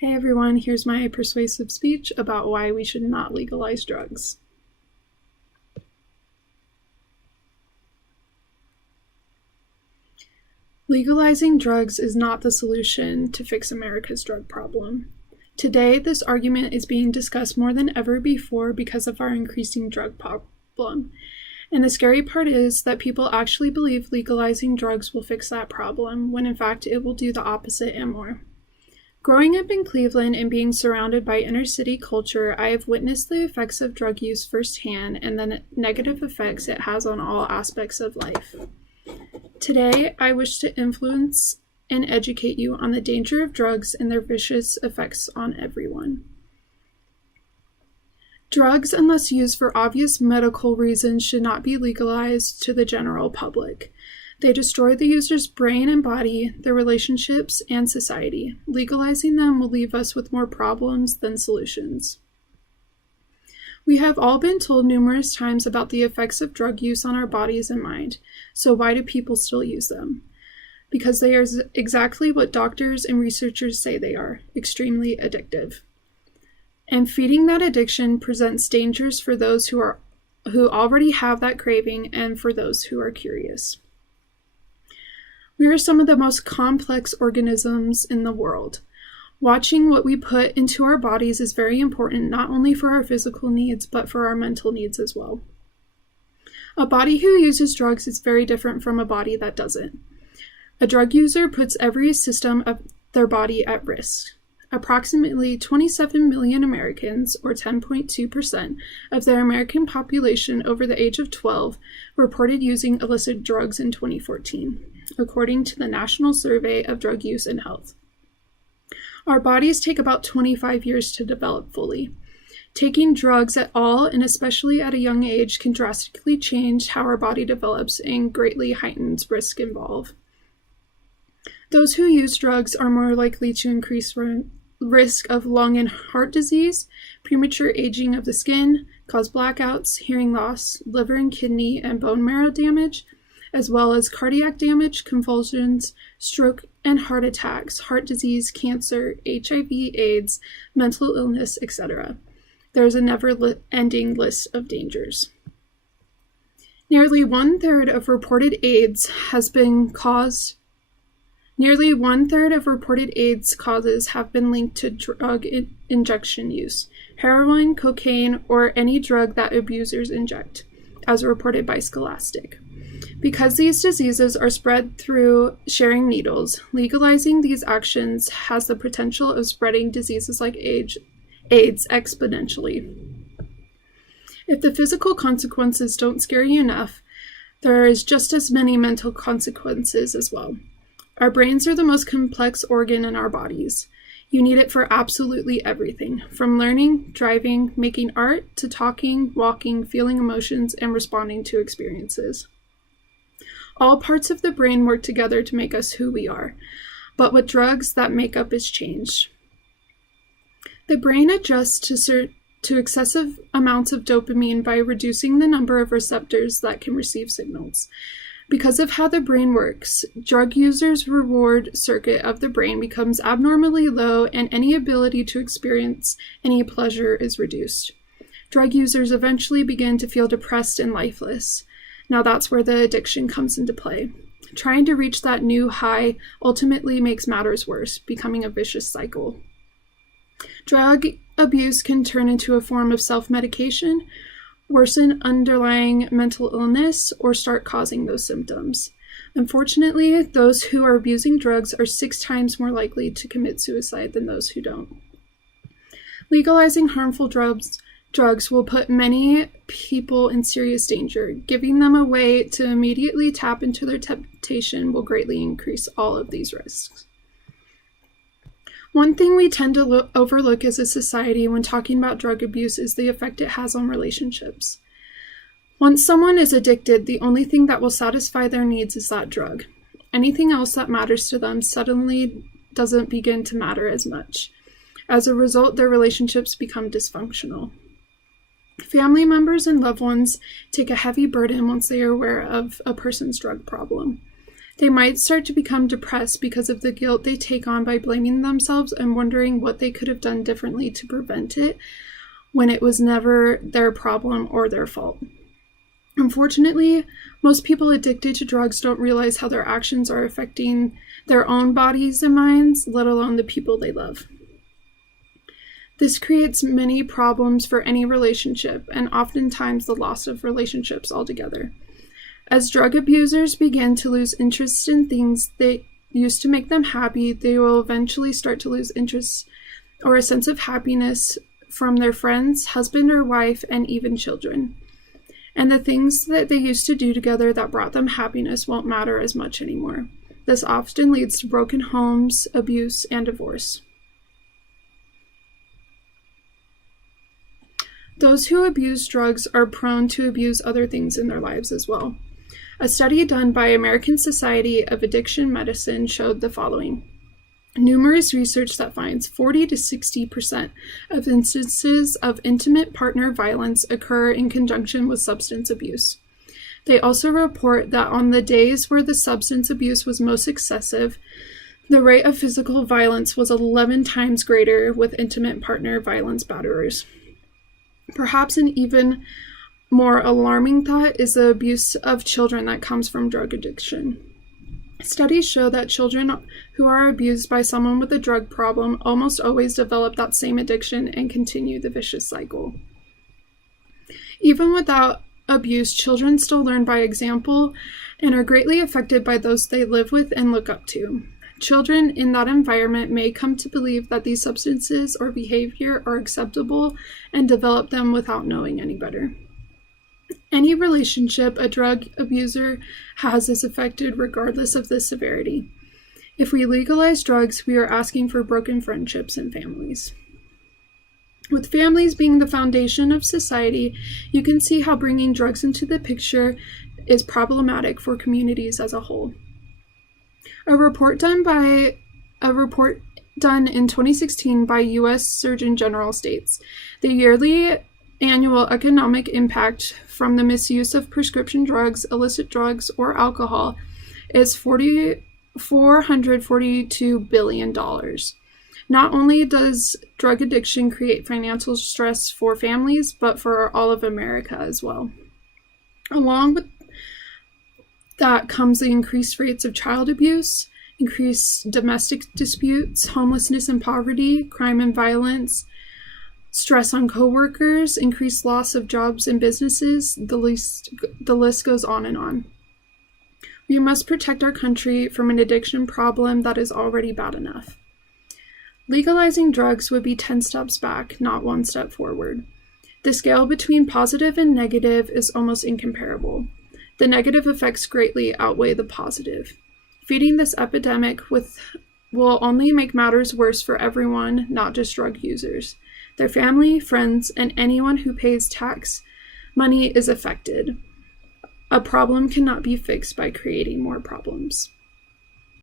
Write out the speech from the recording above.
Hey everyone, here's my persuasive speech about why we should not legalize drugs. Legalizing drugs is not the solution to fix America's drug problem. Today, this argument is being discussed more than ever before because of our increasing drug problem. And the scary part is that people actually believe legalizing drugs will fix that problem, when in fact it will do the opposite and more. Growing up in Cleveland and being surrounded by inner-city culture, I have witnessed the effects of drug use firsthand and the negative effects it has on all aspects of life. Today, I wish to influence and educate you on the danger of drugs and their vicious effects on everyone. Drugs, unless used for obvious medical reasons, should not be legalized to the general public. They destroy the user's brain and body, their relationships, and society. Legalizing them will leave us with more problems than solutions. We have all been told numerous times about the effects of drug use on our bodies and mind. So why do people still use them? Because they are exactly what doctors and researchers say they are, extremely addictive. And feeding that addiction presents dangers for those who already have that craving and for those who are curious. We are some of the most complex organisms in the world. Watching what we put into our bodies is very important, not only for our physical needs, but for our mental needs as well. A body who uses drugs is very different from a body that doesn't. A drug user puts every system of their body at risk. Approximately 27 million Americans, or 10.2% of the American population over the age of 12, reported using illicit drugs in 2014, according to the National Survey of Drug Use and Health. Our bodies take about 25 years to develop fully. Taking drugs at all, and especially at a young age, can drastically change how our body develops and greatly heightens risk involved. Those who use drugs are more likely to increase risk of lung and heart disease, premature aging of the skin, cause blackouts, hearing loss, liver and kidney and bone marrow damage, as well as cardiac damage, convulsions, stroke and heart attacks, heart disease, cancer, HIV, AIDS, mental illness, etc. There is a never-ending list of dangers. Nearly one-third of reported AIDS causes have been linked to drug injection use, heroin, cocaine, or any drug that abusers inject, as reported by Scholastic. Because these diseases are spread through sharing needles, legalizing these actions has the potential of spreading diseases like AIDS exponentially. If the physical consequences don't scare you enough, there is just as many mental consequences as well. Our brains are the most complex organ in our bodies. You need it for absolutely everything, from learning, driving, making art, to talking, walking, feeling emotions, and responding to experiences. All parts of the brain work together to make us who we are, but with drugs, that makeup is changed. The brain adjusts to excessive amounts of dopamine by reducing the number of receptors that can receive signals. Because of how the brain works, drug users' reward circuit of the brain becomes abnormally low and any ability to experience any pleasure is reduced. Drug users eventually begin to feel depressed and lifeless. Now that's where the addiction comes into play. Trying to reach that new high ultimately makes matters worse, becoming a vicious cycle. Drug abuse can turn into a form of self-medication, worsen underlying mental illness, or start causing those symptoms. Unfortunately, those who are abusing drugs are 6 times more likely to commit suicide than those who don't. Legalizing harmful drugs will put many people in serious danger. Giving them a way to immediately tap into their temptation will greatly increase all of these risks. One thing we tend to overlook as a society when talking about drug abuse is the effect it has on relationships. Once someone is addicted, the only thing that will satisfy their needs is that drug. Anything else that matters to them suddenly doesn't begin to matter as much. As a result, their relationships become dysfunctional. Family members and loved ones take a heavy burden once they are aware of a person's drug problem. They might start to become depressed because of the guilt they take on by blaming themselves and wondering what they could have done differently to prevent it when it was never their problem or their fault. Unfortunately, most people addicted to drugs don't realize how their actions are affecting their own bodies and minds, let alone the people they love. This creates many problems for any relationship, and oftentimes the loss of relationships altogether. As drug abusers begin to lose interest in things that used to make them happy, they will eventually start to lose interest or a sense of happiness from their friends, husband or wife, and even children. And the things that they used to do together that brought them happiness won't matter as much anymore. This often leads to broken homes, abuse, and divorce. Those who abuse drugs are prone to abuse other things in their lives as well. A study done by American Society of Addiction Medicine showed the following. Numerous research that finds 40 to 60% of instances of intimate partner violence occur in conjunction with substance abuse. They also report that on the days where the substance abuse was most excessive, the rate of physical violence was 11 times greater with intimate partner violence batterers. Perhaps an even more alarming thought is the abuse of children that comes from drug addiction. Studies show that children who are abused by someone with a drug problem almost always develop that same addiction and continue the vicious cycle. Even without abuse, children still learn by example and are greatly affected by those they live with and look up to. Children in that environment may come to believe that these substances or behavior are acceptable and develop them without knowing any better. Any relationship a drug abuser has is affected regardless of the severity. If we legalize drugs, we are asking for broken friendships and families. With families being the foundation of society, you can see how bringing drugs into the picture is problematic for communities as a whole. A report done in 2016 by U.S. Surgeon General states, the yearly annual economic impact from the misuse of prescription drugs, illicit drugs, or alcohol is $442 billion. Not only does drug addiction create financial stress for families, but for all of America as well. Along with that comes the increased rates of child abuse, increased domestic disputes, homelessness and poverty, crime and violence, stress on coworkers, increased loss of jobs and businesses, the list goes on and on. We must protect our country from an addiction problem that is already bad enough. Legalizing drugs would be 10 steps back, not 1 step forward. The scale between positive and negative is almost incomparable. The negative effects greatly outweigh the positive. Feeding this epidemic will only make matters worse for everyone, not just drug users. Their family, friends, and anyone who pays tax money is affected. A problem cannot be fixed by creating more problems.